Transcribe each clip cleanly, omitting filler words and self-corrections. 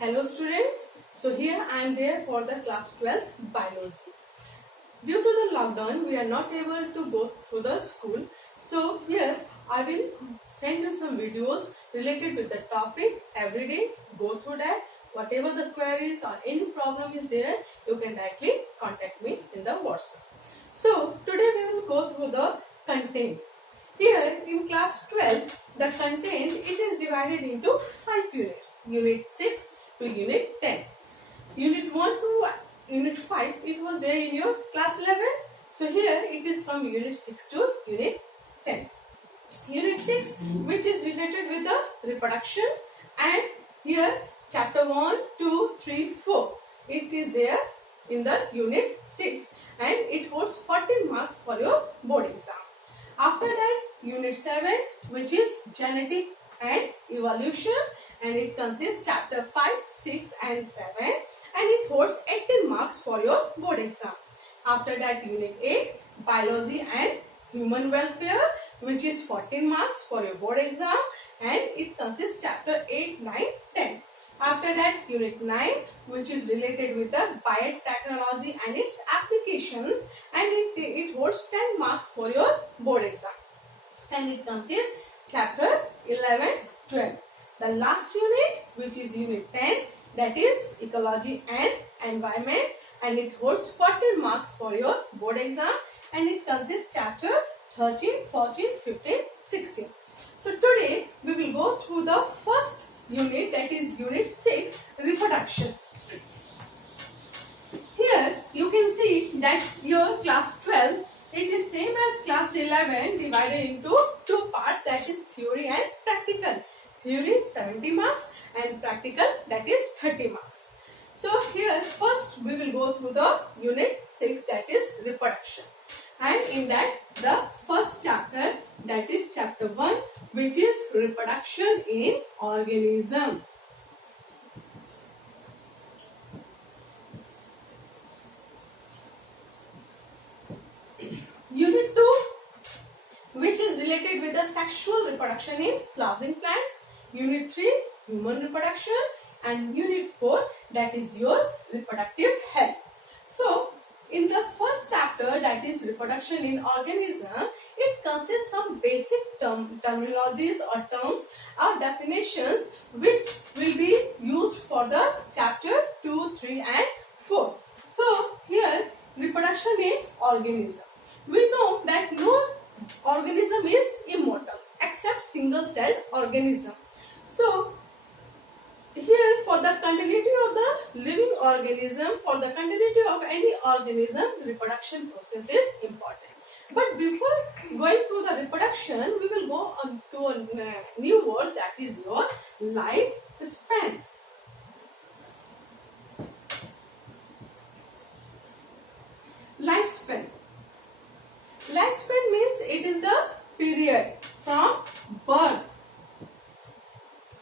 Hello students, so here I am there for the class 12 biology. Due to the lockdown, we are not able to go to the school. So here I will send you some videos related with the topic every day. Go through that. Whatever the queries or any problem is there, you can directly contact me in the WhatsApp. So today we will go through the content. Here in class 12, the content it is divided into 5 units. Unit 6 to Unit 10. Unit 1 to Unit 5, it was there in your class 11. So here it is from Unit 6 to Unit 10. Unit 6, which is related with the reproduction, and here chapter 1, 2, 3, 4. It is there in the Unit 6 and it holds 14 marks for your board exam. After that, Unit 7, which is genetic and evolution, and it consists chapter 5, 6 and 7, and it holds 18 marks for your board exam. After that, Unit 8, biology and human welfare, which is 14 marks for your board exam, and it consists chapter 8, 9, 10. After that, Unit 9, which is related with the biotechnology and its applications, and it holds 10 marks for your board exam. And it consists chapter 11, 12. The last unit, which is Unit 10, that is ecology and environment, and it holds 14 marks for your board exam, and it consists chapter 13, 14, 15, 16. So today we will go through the first unit, that is Unit 6, reproduction. Here you can see that your class 12, it is same as class 11 divided into two parts, that is theory and practical. Theory 70 marks and practical, that is 30 marks. So here first we will go through the Unit 6, that is reproduction. And in that the first chapter, that is chapter 1, which is reproduction in organism. Unit 2, which is related with the sexual reproduction in flowering plants. Unit 3, human reproduction, and Unit 4, that is your reproductive health. So in the first chapter, that is reproduction in organism, it consists some basic terminologies or terms or definitions which will be used for the chapter 2, 3 and 4. So here reproduction in organism. We know that no organism is immortal except single-celled organism. So here for the continuity of the living organism, for the continuity of any organism, reproduction process is important. But before going through the reproduction, we will go on to a new word, that is your lifespan. Lifespan. Lifespan means it is the period from birth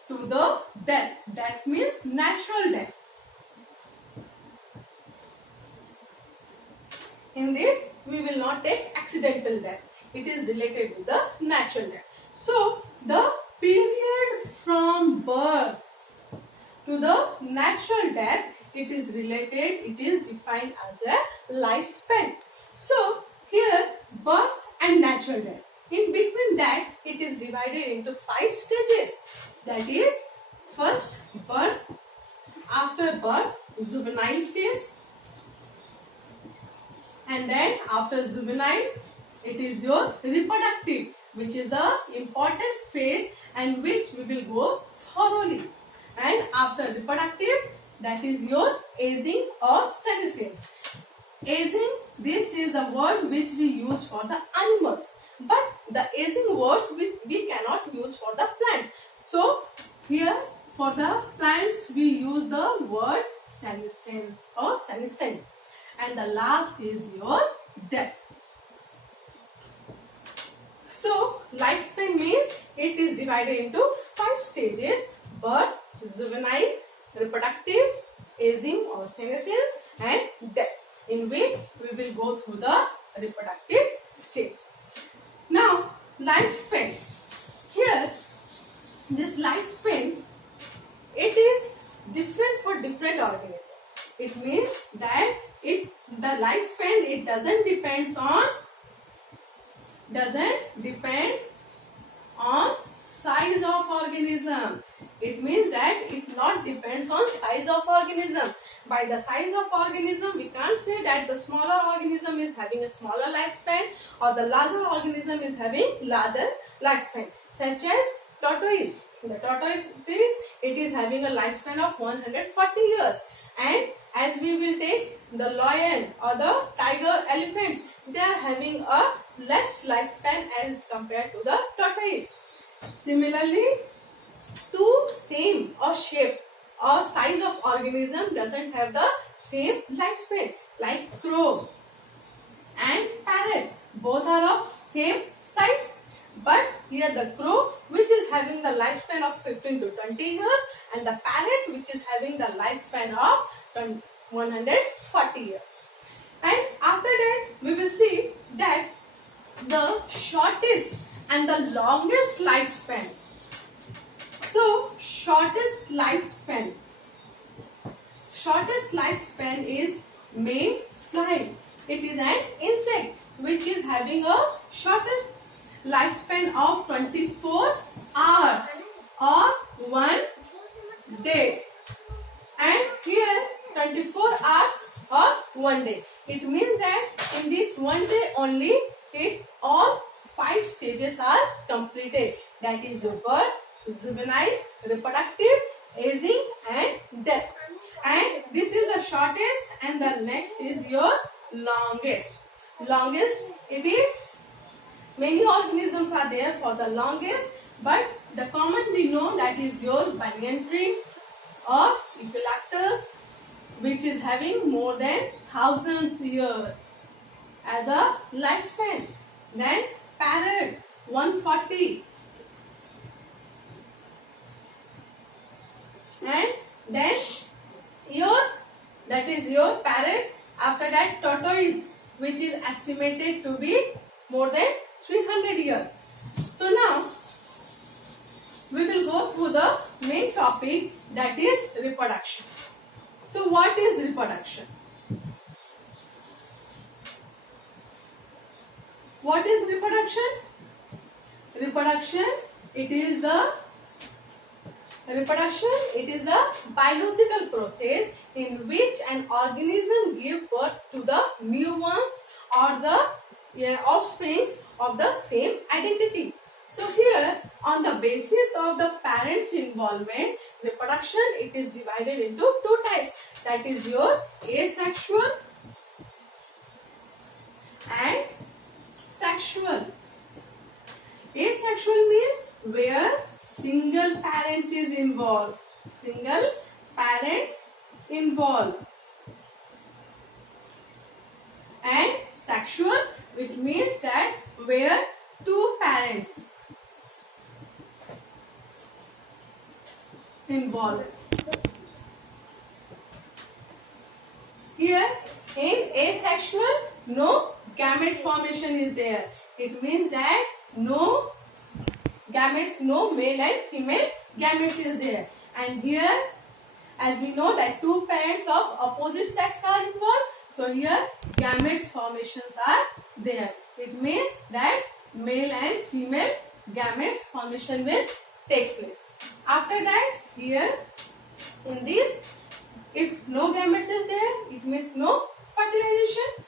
to the death. That means natural death. In this, we will not take accidental death. It is related with the natural death. So, the period from birth to the natural death, it is related, it is defined as a lifespan. So, here birth and natural death. In between that, it is divided into 5 stages. That is, first birth, after birth, juvenile stage, and then after juvenile, it is your reproductive, which is the important phase and which we will go thoroughly. And after reproductive, that is your aging or senescence. Aging, this is the word which we use for the animals, but the aging words we cannot use for the plants. So here for the plants we use the word senescence or senescent, and the last is your death. So lifespan means it is divided into 5 stages: birth, juvenile, reproductive, aging or senescence, and death, in which we will go through the reproductive stage. Now, lifespans. Here, this lifespan, it is different different organism. It means that the lifespan, it doesn't depend on size of organism. It means that it not depends on size of organism. By the size of organism, we can't say that the smaller organism is having a smaller lifespan or the larger organism is having larger lifespan. Such as tortoise. The tortoise, it is having a lifespan of 140 years. And as we will take the lion or the tiger, elephants, they are having a less lifespan as compared to the tortoise. Similarly, two same or shape or size of organism doesn't have the same lifespan. Like crow and parrot, both are of same size. But here the crow, which is having the lifespan of 15 to 20 years, and the parrot, which is having the lifespan of 140 years. And after that, we will see that the shortest and the longest lifespan. So, shortest lifespan is mayfly. It is an insect which is having a shortest lifespan of 24 hours or 1 day. And here 24 hours or 1 day. It means that in this 1 day only, its all 5 stages are completed. That is your birth, juvenile, reproductive, aging and death. And this is the shortest and the next is your longest. Longest, it is, many organisms are there for the longest, but the common we know that is your banyan tree or eucalyptus, which is having more than thousands years as a lifespan. Then parrot 140, and then that is your parrot. After that tortoise, which is estimated to be more than 300 years. So now we will go through the main topic, that is reproduction. So what is reproduction? What is reproduction? Reproduction, it is the biological process in which an organism gives birth to the new ones or the offsprings of the same identity. So here, on the basis of the parents' involvement, reproduction, it is divided into two types. That is your asexual and sexual. Asexual means where single parents is involved. Single parent involved. And sexual, which means that where two parents involved. Here in asexual, no gamete formation is there. It means that no gametes, no male and female gametes is there. And here, as we know that two parents of opposite sex are involved, so here gametes formations are there. It means that male and female gametes formation will take place. After that, here in this, if no gametes is there, it means no fertilization.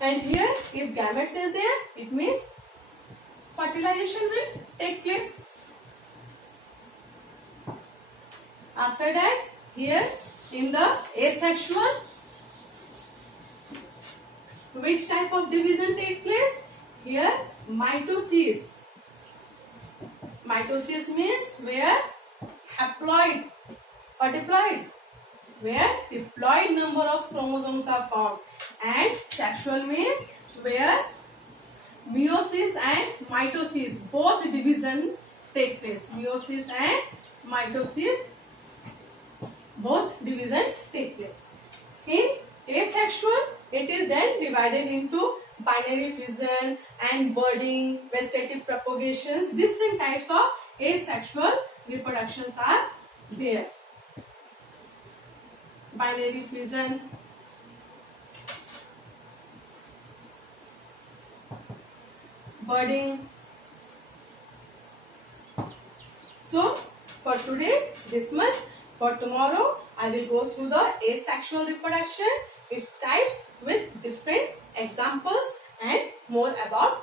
And here, if gametes is there, it means fertilization will take place. After that, here in the asexual, which type of division take place? Here, mitosis. Mitosis means where haploid or diploid, where diploid number of chromosomes are found. And sexual means where meiosis and mitosis, both division take place. Meiosis and mitosis, both division take place. In asexual, it is then divided into binary fission and budding, vegetative propagations, different types of asexual reproductions are there. Binary fission, budding. So for today this much. For tomorrow I will go through the asexual reproduction, its types with different examples and more about